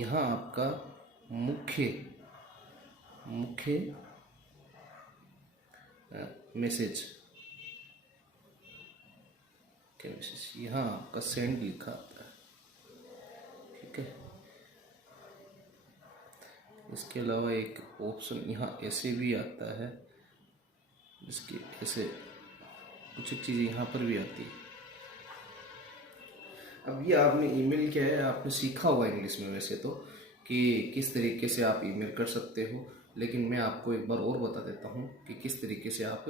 यहाँ आपका मुख्य मुख्य मैसेज यहाँ आपका सेंड लिखा आता है। ठीक है, इसके अलावा एक ऑप्शन यहाँ ऐसे भी आता है, इसके ऐसे कुछ चीज़ें यहाँ पर भी आती है। अब ये आपने ईमेल क्या है, आपने सीखा होगा इंग्लिश में वैसे तो कि किस तरीके से आप ईमेल कर सकते हो, लेकिन मैं आपको एक बार और बता देता हूँ कि किस तरीके से आप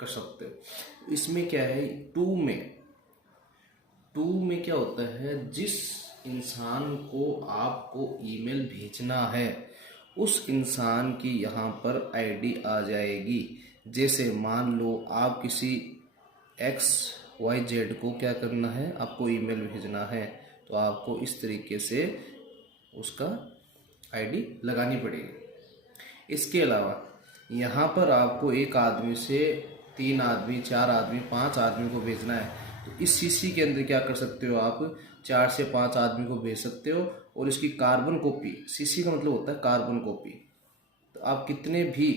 कर सकते हो। इसमें क्या है, टू में क्या होता है, जिस इंसान को आपको ईमेल भेजना है उस इंसान की यहाँ पर आईडी आ जाएगी। जैसे मान लो आप किसी XYZ को क्या करना है, आपको ईमेल भेजना है, तो आपको इस तरीके से उसका आईडी लगानी पड़ेगी। इसके अलावा यहाँ पर आपको एक आदमी से 3 आदमी, 4 आदमी, 5 आदमी को भेजना है, तो इस सीसी के अंदर क्या कर सकते हो, आप 4 से 5 आदमी को भेज सकते हो और इसकी कार्बन कॉपी, सीसी का मतलब होता है कार्बन कॉपी, तो आप कितने भी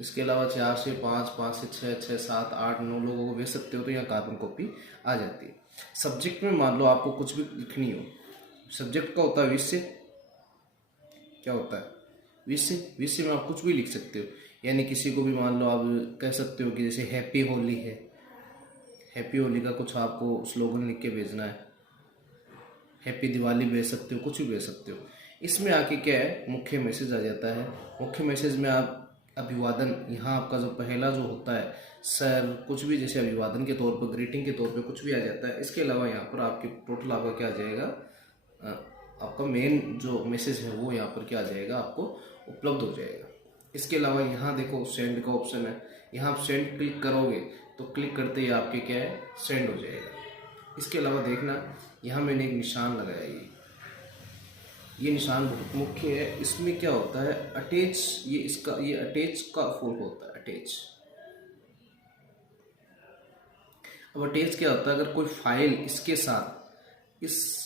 इसके अलावा 4 से 5, 5 से 6, 6, 7, 8, 9 लोगों को भेज सकते हो, तो यहाँ कार्बन कॉपी आ जाती है। सब्जेक्ट में मान लो आपको कुछ भी लिखनी हो, सब्जेक्ट का होता है विषय, क्या होता है विषय में आप कुछ भी लिख सकते हो। यानी किसी को भी मान लो आप कह सकते हो कि जैसे हैप्पी होली है, हैप्पी होली का कुछ आपको स्लोगन लिख के भेजना है, हैप्पी दिवाली भेज सकते हो, कुछ भी भेज सकते हो। इसमें आके क्या है, मुख्य मैसेज आ जाता है। मुख्य मैसेज में आप अभिवादन, यहाँ आपका जो पहला जो होता है सर, कुछ भी जैसे अभिवादन के तौर पर, ग्रीटिंग के तौर पे कुछ भी आ जाता है। इसके अलावा यहाँ पर आपके टोटल आपका क्या आ जाएगा, आपका मेन जो मैसेज है वो यहाँ पर क्या आ जाएगा, आपको उपलब्ध हो जाएगा। इसके अलावा यहाँ देखो सेंड का ऑप्शन है, यहाँ आप सेंड क्लिक करोगे तो क्लिक करते ही आपके क्या है, सेंड हो जाएगा। इसके अलावा देखना यहाँ मैंने एक निशान लगाया, ये निशान बहुत मुख्य है। इसमें क्या होता है, अटैच, ये अटैच का फुल होता है, अटैच। अब अटैच क्या होता है, अगर कोई फाइल इसके साथ, इस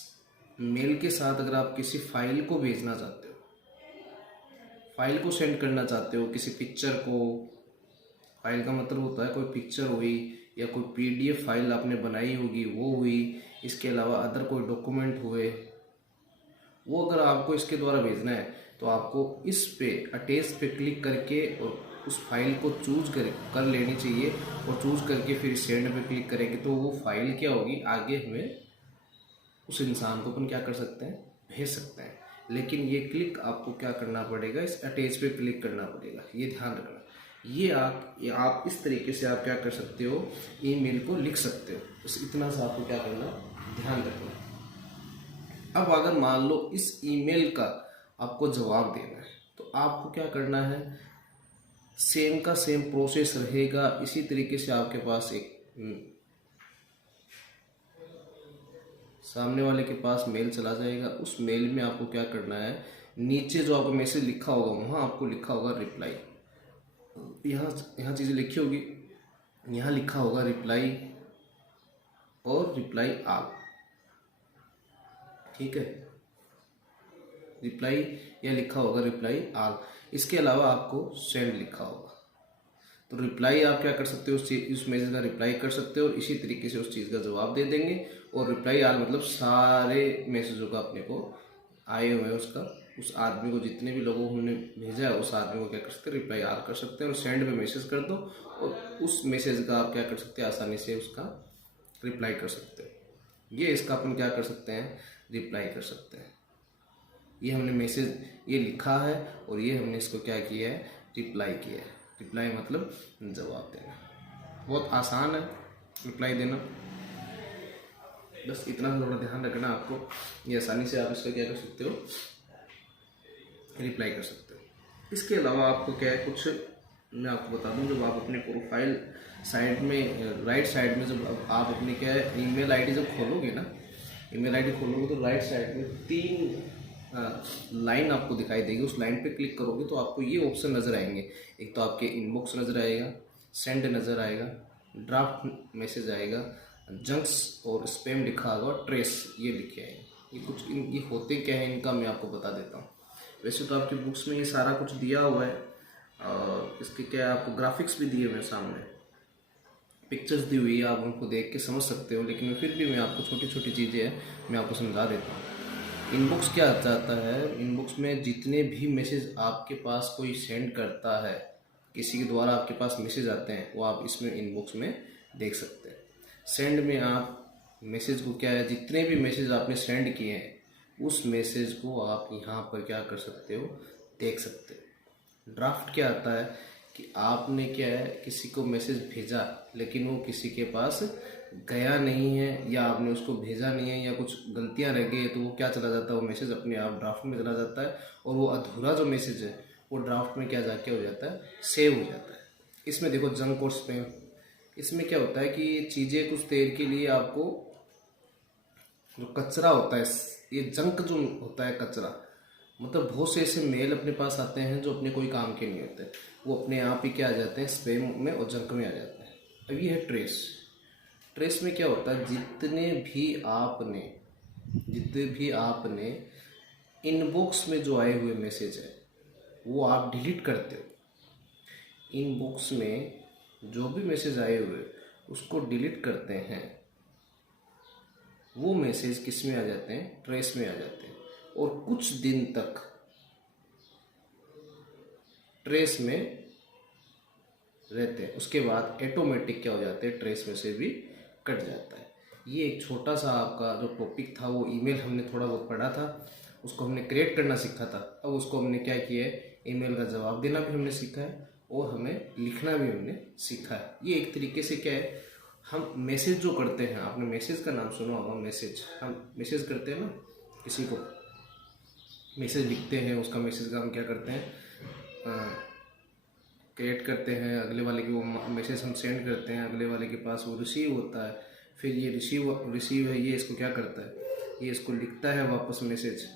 मेल के साथ अगर आप किसी फाइल को भेजना चाहते हो, फाइल को सेंड करना चाहते हो, किसी पिक्चर को, फाइल का मतलब होता है कोई पिक्चर हुई या कोई PDF फाइल आपने बनाई होगी वो हुई, इसके अलावा अदर कोई डॉक्यूमेंट हुए, वो अगर आपको इसके द्वारा भेजना है तो आपको इस पे अटैच पे क्लिक करके और उस फाइल को चूज कर लेनी चाहिए, और चूज करके फिर सेंड पे क्लिक करेंगे तो वो फाइल क्या होगी, आगे हमें उस इंसान को अपन क्या कर सकते हैं, भेज सकते हैं। लेकिन ये क्लिक आपको क्या करना पड़ेगा, इस अटैच पे क्लिक करना पड़ेगा, ये ध्यान रखना। ये आप इस तरीके से आप क्या कर सकते हो, ईमेल को लिख सकते हो। बस इतना सा आपको क्या करना, ध्यान रखना। अब अगर मान लो इस ईमेल का आपको जवाब देना है तो आपको क्या करना है, सेम का सेम प्रोसेस रहेगा। इसी तरीके से आपके पास एक सामने वाले के पास मेल चला जाएगा। उस मेल में आपको क्या करना है, नीचे जो आपको मैसेज लिखा होगा वहाँ आपको लिखा होगा रिप्लाई। यहाँ चीज़ें लिखी होगी, यहाँ लिखा होगा रिप्लाई और रिप्लाई ऑल। ठीक है, रिप्लाई या लिखा होगा रिप्लाई ऑल। इसके अलावा आपको सेंड लिखा होगा, तो रिप्लाई आप क्या कर सकते हो, उस मैसेज का रिप्लाई कर सकते हो और इसी तरीके से उस चीज़ का जवाब दे देंगे। और रिप्लाई ऑल मतलब सारे मैसेजों का अपने को आए हुए हैं उसका, उस आदमी को, जितने भी लोगों को हमने भेजा है उस आदमी को क्या कर सकते हैं, रिप्लाई ऑल कर सकते हैं और सेंड पे मैसेज कर दो और उस मैसेज का आप क्या कर सकते हैं, आसानी से उसका रिप्लाई कर सकते हो। ये इसका अपन क्या कर सकते हैं, रिप्लाई कर सकते हैं। ये हमने मैसेज ये लिखा है और ये हमने इसको क्या किया है, रिप्लाई किया है। रिप्लाई मतलब जवाब देना, बहुत आसान है रिप्लाई देना। बस इतना थोड़ा ध्यान रखना आपको, ये आसानी से आप इसका क्या कर सकते हो, रिप्लाई कर सकते हो। इसके अलावा आपको क्या है, कुछ मैं आपको बता दूं, जब आप अपने प्रोफाइल साइड में, राइट साइड में, जब आप अपनी क्या है ईमेल आईडी जब खोलोगे ना, ईमेल आईडी खोलोगे तो राइट साइड में 3 लाइन आपको दिखाई देगी। उस लाइन पे क्लिक करोगे तो आपको ये ऑप्शन नज़र आएंगे। एक तो आपके इनबॉक्स नज़र आएगा, सेंड नज़र आएगा, ड्राफ्ट मैसेज आएगा, जंक्स और स्पैम लिखा होगा, ट्रेस ये लिखे आएंगे। ये होते क्या है इनका मैं आपको बता देता हूँ। वैसे तो आपकी बुक्स में ये सारा कुछ दिया हुआ है और इसके क्या आपको ग्राफिक्स भी दिए हुए हैं, सामने पिक्चर्स दी हुई है, आप उनको देख के समझ सकते हो, लेकिन फिर भी मैं आपको छोटी छोटी चीज़ें हैं मैं आपको समझा देता हूँ। इनबॉक्स क्या चाहता है, इनबॉक्स में जितने भी मैसेज आपके पास कोई सेंड करता है, किसी के द्वारा आपके पास मैसेज आते हैं, वो आप इसमें इनबॉक्स में देख सकते हैं। सेंड में आप मैसेज को क्या है, जितने भी मैसेज आपने सेंड किए हैं उस मैसेज को आप यहाँ पर क्या कर सकते हो, देख सकते हो। ड्राफ्ट क्या आता है कि आपने क्या है किसी को मैसेज भेजा लेकिन वो किसी के पास गया नहीं है, या आपने उसको भेजा नहीं है, या कुछ गलतियां रह गई है, तो वो क्या चला जाता है, वो मैसेज अपने आप ड्राफ्ट में चला जाता है और वो अधूरा जो मैसेज है वो ड्राफ्ट में क्या जाके हो जाता है, सेव हो जाता है। इसमें देखो जंक और स्पैम, इसमें क्या होता है कि ये चीज़ें कुछ देर के लिए आपको जो कचरा होता है, ये जंक जो होता है कचरा, मतलब बहुत से ऐसे मेल अपने पास आते हैं जो अपने कोई काम के नहीं होते, वो अपने आप ही क्या आ जाते हैं, स्पैम में और जंक में आ जाते हैं। अब ये है ट्रेस। ट्रेस में क्या होता है, जितने भी आपने इनबॉक्स में जो आए हुए मैसेज है वो आप डिलीट करते हो। इनबॉक्स में जो भी मैसेज आए हुए उसको डिलीट करते हैं, वो मैसेज किस में आ जाते हैं, ट्रेस में आ जाते हैं, और कुछ दिन तक ट्रेस में रहते हैं। उसके बाद ऑटोमेटिक क्या हो जाते हैं, ट्रेस में से भी कट जाता है। ये एक छोटा सा आपका जो टॉपिक था, वो ईमेल हमने थोड़ा बहुत पढ़ा था, उसको हमने क्रिएट करना सीखा था। अब उसको हमने क्या किया है, ईमेल का जवाब देना भी हमने सीखा है और हमें लिखना भी हमने सीखा है। ये एक तरीके से क्या है, हम मैसेज जो करते हैं, आपने मैसेज का नाम सुना होगा, मैसेज, हम मैसेज करते हैं ना, किसी को मैसेज लिखते हैं, उसका मैसेज का हम क्या करते हैं, क्रिएट करते हैं, अगले वाले की वो मैसेज हम सेंड करते हैं, अगले वाले के पास वो रिसीव होता है, फिर ये रिसीव है, ये इसको क्या करता है, ये इसको लिखता है वापस मैसेज,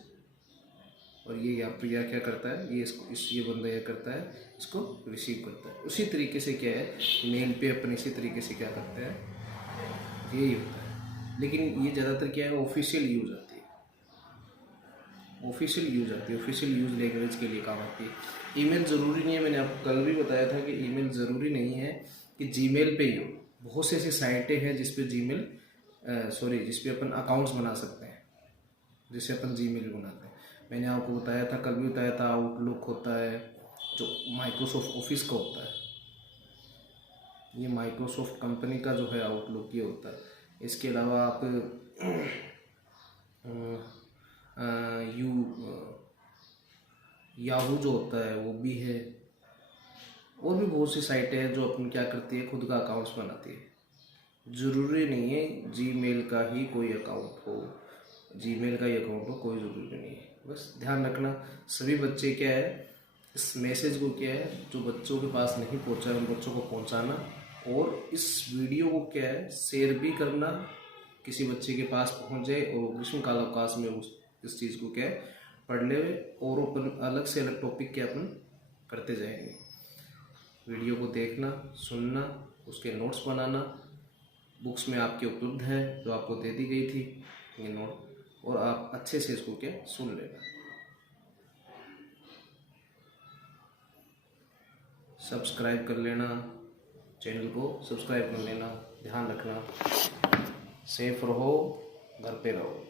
और ये यहाँ पर यह क्या करता है, ये इसको ये बंदा यह करता है, इसको रिसीव करता है। उसी तरीके से क्या है, मेल पे अपन इसी तरीके से क्या करते हैं, यही होता है। लेकिन ये ज़्यादातर क्या है, ऑफिशियल यूज़ आती है, ऑफिशियल यूज़ लैंग्वेज के लिए काम आती है। ईमेल ज़रूरी नहीं है, मैंने आपको कल भी बताया था कि ईमेल ज़रूरी नहीं है कि जीमेल पे ही हो। बहुत से ऐसी साइटें हैं जिस पे जिस पे अपन अकाउंट्स बना सकते हैं, जिससे अपन जीमेल बनाते हैं। मैंने आपको बताया था, कल भी बताया था, आउटलुक होता है जो माइक्रोसॉफ्ट ऑफिस का होता है, ये माइक्रोसॉफ्ट कंपनी का जो है आउटलुक ये होता है। इसके अलावा आप याहू जो होता है वो भी है, और भी बहुत सी साइटें हैं जो अपन क्या करती है, खुद का अकाउंट्स बनाती है। ज़रूरी नहीं है जीमेल का ही कोई अकाउंट हो, जीमेल का ही अकाउंट हो, कोई ज़रूरी नहीं है। बस ध्यान रखना, सभी बच्चे क्या है, इस मैसेज को क्या है, जो बच्चों के पास नहीं पहुंचा है उन बच्चों को पहुंचाना, और इस वीडियो को क्या है, शेयर भी करना, किसी बच्चे के पास पहुंच जाए और ग्रीष्मकाल अवकाश में इस चीज़ को क्या है, पढ़ ले, और अपन अलग से अलग टॉपिक के अपन करते जाएंगे। वीडियो को देखना, सुनना, उसके नोट्स बनाना, बुक्स में आपके उपलब्ध है जो आपको दे दी गई थी ये नोट, और आप अच्छे से इसको क्या सुन लेना। सब्सक्राइब कर लेना, चैनल को सब्सक्राइब कर लेना। ध्यान रखना, सेफ रहो, घर पे रहो।